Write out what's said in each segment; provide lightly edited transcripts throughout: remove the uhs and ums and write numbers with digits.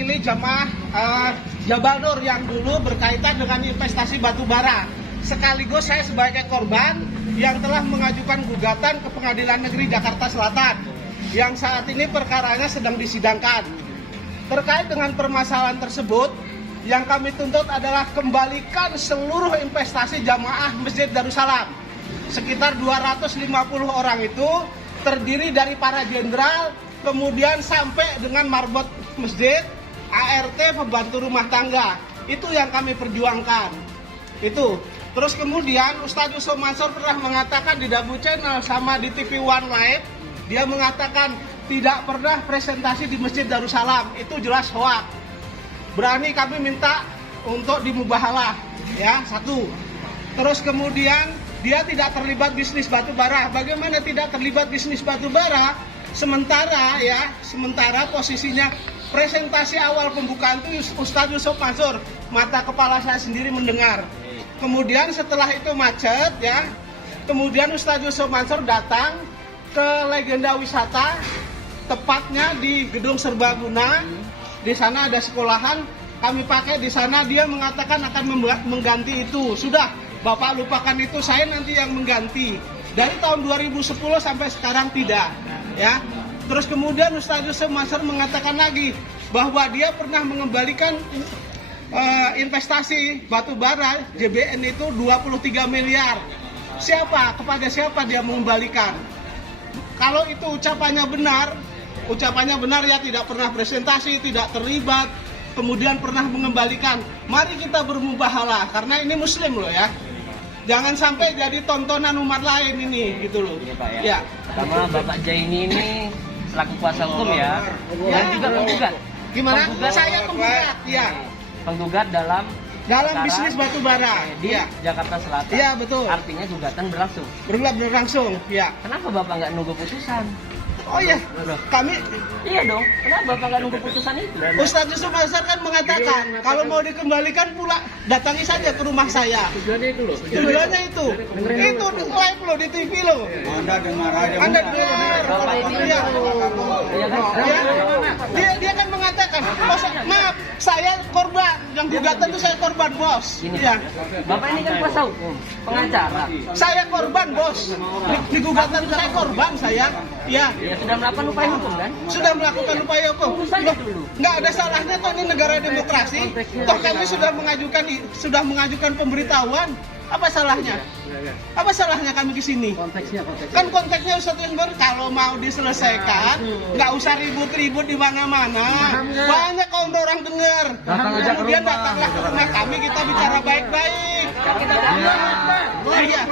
mewakili jamaah Jabal Nur yang dulu berkaitan dengan investasi batu bara. Sekaligus saya sebagai korban yang telah mengajukan gugatan ke Pengadilan Negeri Jakarta Selatan yang saat ini perkaranya sedang disidangkan. Terkait dengan permasalahan tersebut, yang kami tuntut adalah kembalikan seluruh investasi jamaah Masjid Darussalam. Sekitar 250 orang itu terdiri dari para jenderal, kemudian sampai dengan marbot masjid, ART, pembantu rumah tangga. Itu yang kami perjuangkan. Itu. Terus kemudian Ustadz Yusuf Mansur pernah mengatakan di Dabu Channel sama di TV One Live, dia mengatakan tidak pernah presentasi di Masjid Darussalam. Itu jelas hoak. Berani kami minta untuk dimubahalah, ya, satu. Terus kemudian dia tidak terlibat bisnis batu bara. Bagaimana tidak terlibat bisnis batu bara? Sementara posisinya presentasi awal pembukaan itu Ustadz Yusuf Mansur, mata kepala saya sendiri mendengar. Kemudian setelah itu macet, ya. Kemudian Ustadz Yusuf Mansur datang ke Legenda Wisata, tepatnya di Gedung Serbaguna. Di sana ada sekolahan, kami pakai di sana. Dia mengatakan akan mengganti itu. Sudah, Bapak lupakan itu, saya nanti yang mengganti. Dari tahun 2010 sampai sekarang tidak, ya. Terus kemudian Ustadz Yusuf Mansur mengatakan lagi bahwa dia pernah mengembalikan investasi batu bara JBN itu 23 miliar. Siapa? Kepada siapa dia mengembalikan? Kalau itu ucapannya benar ya, tidak pernah presentasi, tidak terlibat, kemudian pernah mengembalikan. Mari kita bermubahalah, karena ini muslim loh ya. Jangan sampai jadi tontonan umat lain ini, gitu loh. Iya, Pak, ya. Ya. Pertama Bapak Jaini ini selaku kuasa hukum ya, dan juga penggugat. Gimana? Saya penggugat, ya. Penggugat dalam Bisnis batu bara di ya. Jakarta Selatan. Iya, betul. Artinya gugatan berlangsung. Berlangsung, ya. Kenapa Bapak nggak nunggu putusan? Oh iya, kami Iya dong. Kenapa Bapak nggak nunggu putusan itu? Ustadz Yusuf Mansur kan mengatakan kalau mau dikembalikan pula datangi saja ke rumah saya. Tujuannya itu loh. Tujuannya itu live loh di TV loh. Anda dengar aja. Anda dengar. Bapak ini Iya. Iya kan? Dia kan mengatakan, maaf, saya korban, yang gugatan itu saya korban, bos. Gini, Iya. Bapak ini kan kuasa hukum, pengacara. Saya korban, bos. Di gugatan itu saya korban, saya. Iya. Ya sudah melakukan upaya hukum kan? Sudah melakukan upaya hukum. Saja dulu. Nggak ada salahnya toh, ini negara demokrasi. Toh kami sudah mengajukan pemberitahuan. Apa salahnya? Apa salahnya kami ke sini? Kan konteksnya Ustadz Yusuf, kalau mau diselesaikan, nggak usah ribut-ribut di mana-mana. Banyak kalau orang dengar. Kemudian datanglah ke rumah kami, kita bicara baik-baik. Iya.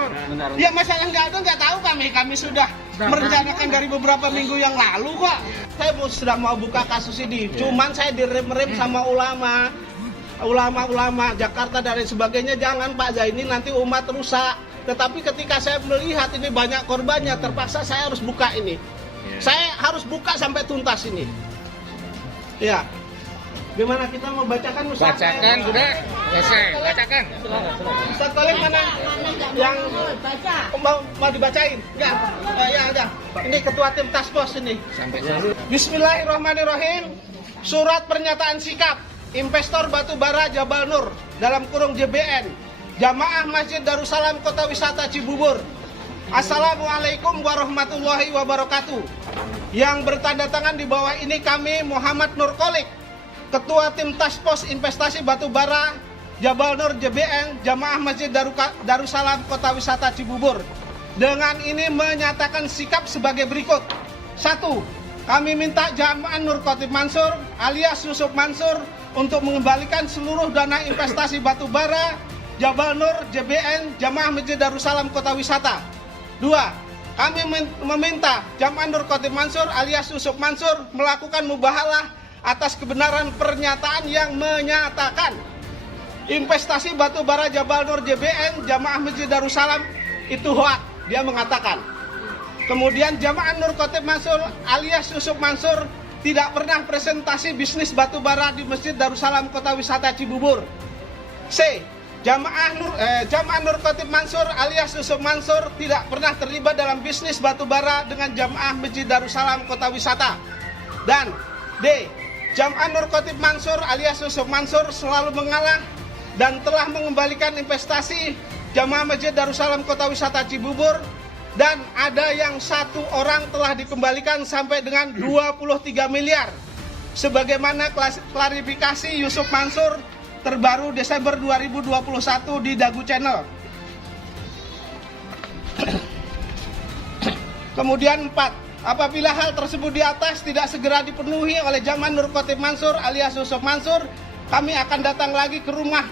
Ya masalah nggak ada, nggak tahu kami sudah merencanakan dari beberapa minggu yang lalu kok. Saya sudah mau buka kasus ini, cuman saya direm-rem sama ulama Jakarta dan lain sebagainya. Jangan Pak Zaini, nanti umat rusak. Tetapi ketika saya melihat ini banyak korbannya, terpaksa saya harus buka ini. Saya harus buka sampai tuntas ini. Ya. Gimana kita mau bacakan Ustaz? Bacakan sudah. Selesai. Bacakan. Ustaz Tolik mana yang mau dibacain? Ya, ya ada. Ini ketua tim task force ini. Bismillahirrahmanirrahim. Surat pernyataan sikap investor batu bara Jabal Nur dalam kurung JBN, Jamaah Masjid Darussalam Kota Wisata Cibubur. Assalamualaikum warahmatullahi wabarakatuh. Yang bertanda tangan di bawah ini kami Muhammad Nurkolik, Ketua Tim Task Force Investasi Batu Bara Jabal Nur JBN, Jamaah Masjid Darussalam Kota Wisata Cibubur. Dengan ini menyatakan sikap sebagai berikut. 1. Kami minta Jamaah Nur Khotib Mansur alias Yusuf Mansur untuk mengembalikan seluruh dana investasi batu bara Jabal Nur JBN, Jamaah Masjid Darussalam Kota Wisata. 2. Kami meminta Jamaah Nur Khotib Mansur alias Yusuf Mansur melakukan mubahalah atas kebenaran pernyataan yang menyatakan investasi batu bara Jabal Nur JBN, Jamaah Masjid Darussalam itu hoak. Dia mengatakan. Kemudian Jamaah Nur Khotib Mansur alias Yusuf Mansur tidak pernah presentasi bisnis batu bara di Masjid Darussalam Kota Wisata Cibubur. C. Jamaah Nur Khotib Mansur alias Yusuf Mansur tidak pernah terlibat dalam bisnis batu bara dengan Jamaah Masjid Darussalam Kota Wisata. Dan D. Jamaah Nur Khotib Mansur alias Yusuf Mansur selalu mengalah dan telah mengembalikan investasi jamaah Masjid Darussalam Kota Wisata Cibubur, dan ada yang 1 orang telah dikembalikan sampai dengan 23 miliar. Sebagaimana klarifikasi Yusuf Mansur terbaru Desember 2021 di Dagu Channel. Kemudian 4. Apabila hal tersebut di atas tidak segera dipenuhi oleh jamaah Nur Khotib Mansur alias Yusuf Mansur, kami akan datang lagi ke rumah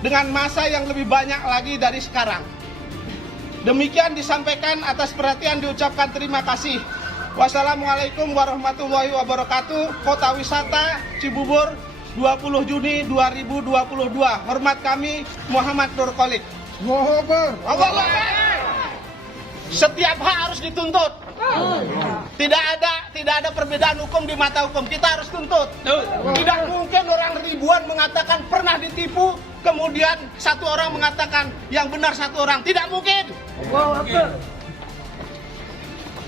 dengan masa yang lebih banyak lagi dari sekarang. Demikian disampaikan, atas perhatian diucapkan terima kasih. Wassalamualaikum warahmatullahi wabarakatuh. Kota Wisata Cibubur 20 Juni 2022. Hormat kami Muhammad Nur Khalid. Allahu Akbar. Setiap hak harus dituntut. Tidak ada perbedaan hukum di mata hukum. Kita harus tuntut. Tidak mungkin orang ribuan mengatakan pernah ditipu, kemudian 1 orang mengatakan yang benar 1 orang. Tidak mungkin.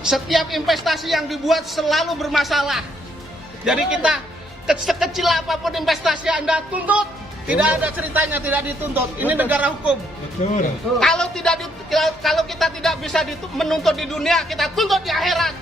Setiap investasi yang dibuat selalu bermasalah. Jadi kita sekecil apapun investasi Anda tuntut. Tidak ada ceritanya tidak dituntut. Ini negara hukum. Kalau kita tidak bisa menuntut di dunia, kita tuntut di akhirat.